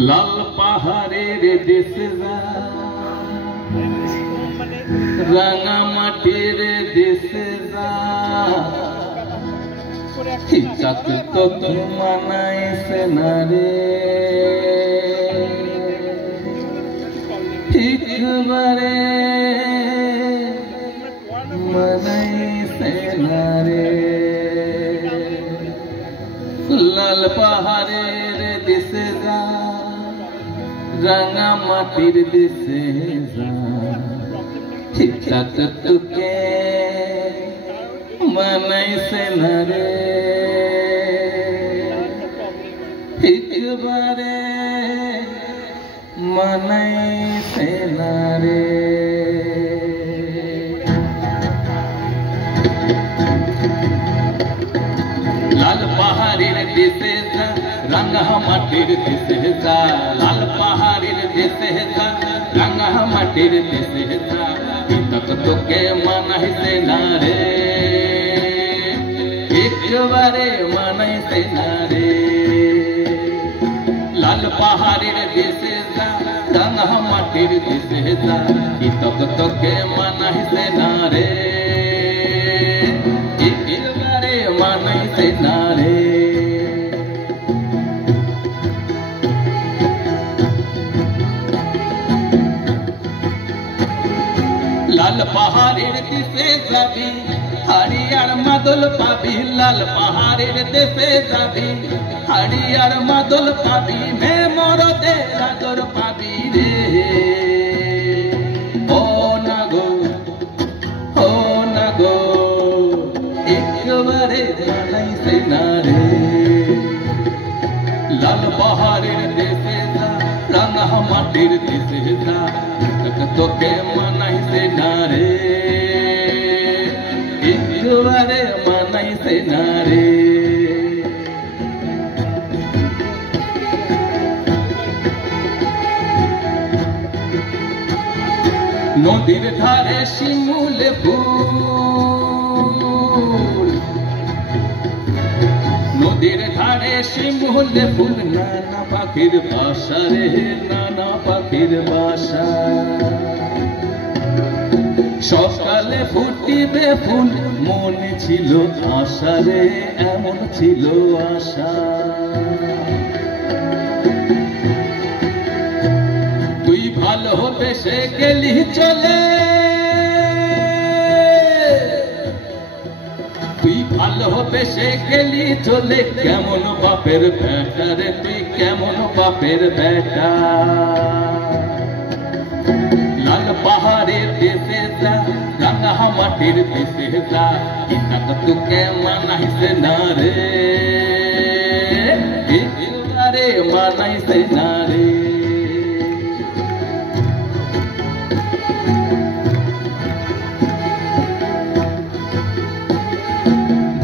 লাল পাহাড়ের দেশে রাঙা মাটির দেশে চাক তো মানাইছে না রে ঠিকবারে মানাইছে না রে লাল পাহাড়ের দেশে রাঙা মাটির দেশে ঠিকঠাক তোকে মানাইছে না রে ঠিকবারে মানাইছে না রে লাল পাহাড়ের দেশে রাঙা মাটির দেশে লাল পাহাড়ের দেশে রাঙা মাটির দেশে তক তোকে মানাইছে না রে একবারে মানাইছে না রে লাল পাহাড়ের দেশে রাঙা মাটির দেশে তক তোকে মানাইছে না রে একবারে মানাইছে না রে লাল পাহাড়ের দেশে যাবি হাড়িয়ার মাদল পাবি লাল পাহাড়ের দেশে যাবি হাড়িয়ার মাদল পাবি মে মরদে রাগর পাবি রে ও না গো একবারে মানাইছে না রে লাল পাহাড়ের দেশে রাঙা মাটির দেশে তোকে মানাইছে না রে একবারে মানাইছে না রে নদীর ধারে শিমুল ফুল নদীর ধারে শিমুল ফুল নানা পাখির বাসা রে নানা পাখির বাসা সকালে ফুটিবে ফুল মনে ছিল আশা রে এমন ছিল আশা তুই ভালো বেসে গেলি চলে তুই ভালো বেসে গেলি চলে কেমন বাপের বেটা রে তুই কেমন বাপের বেটা লাল পাহাড়ের দেশে রাঙা মাটির দেশে তোকে মানাইছে না রে একবারে মানাইছে না রে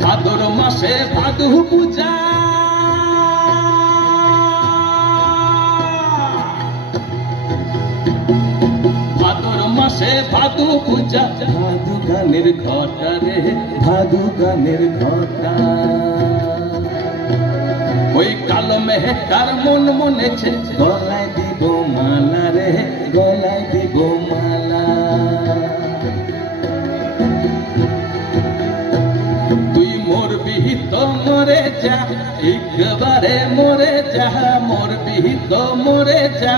ভাদর মাসে ভাদু পূজা মাসে ভাদু পূজা ভাদু গানের ঘটা রে ভাদু গানের ঘটা ওই কালো মেহেটার মন মনেছে গলায় দিব মালা রে গলায় দিব মালা তুই মোর বিহিত মরে যা একবারে মরে যা মোর বিহিত মরে যা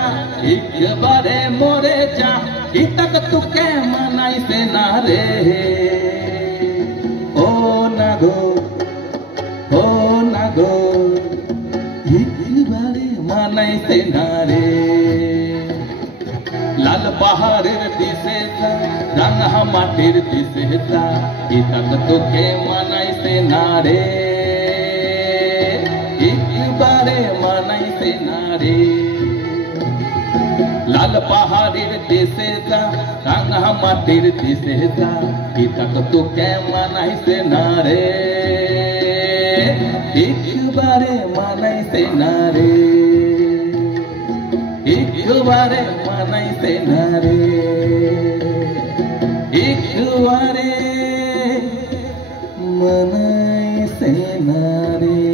একবারে মরে যা ইতক তোকে মানাইছে না রে ও না গো একবারে মানাইছে না রে লাল পাহাড়ের দেশে রাঙা মাটির দেশে ইতক তোকে মানাইছে না রে একবারে মানাইছে না রে লাল পাহাড়ের দেশে রাঙা মাটির দেশে ইতক তোকে মানাইছে না রে একবারে মানাইছে না রে একবারে মানাইছে না রে একবারে মানাইছে না রে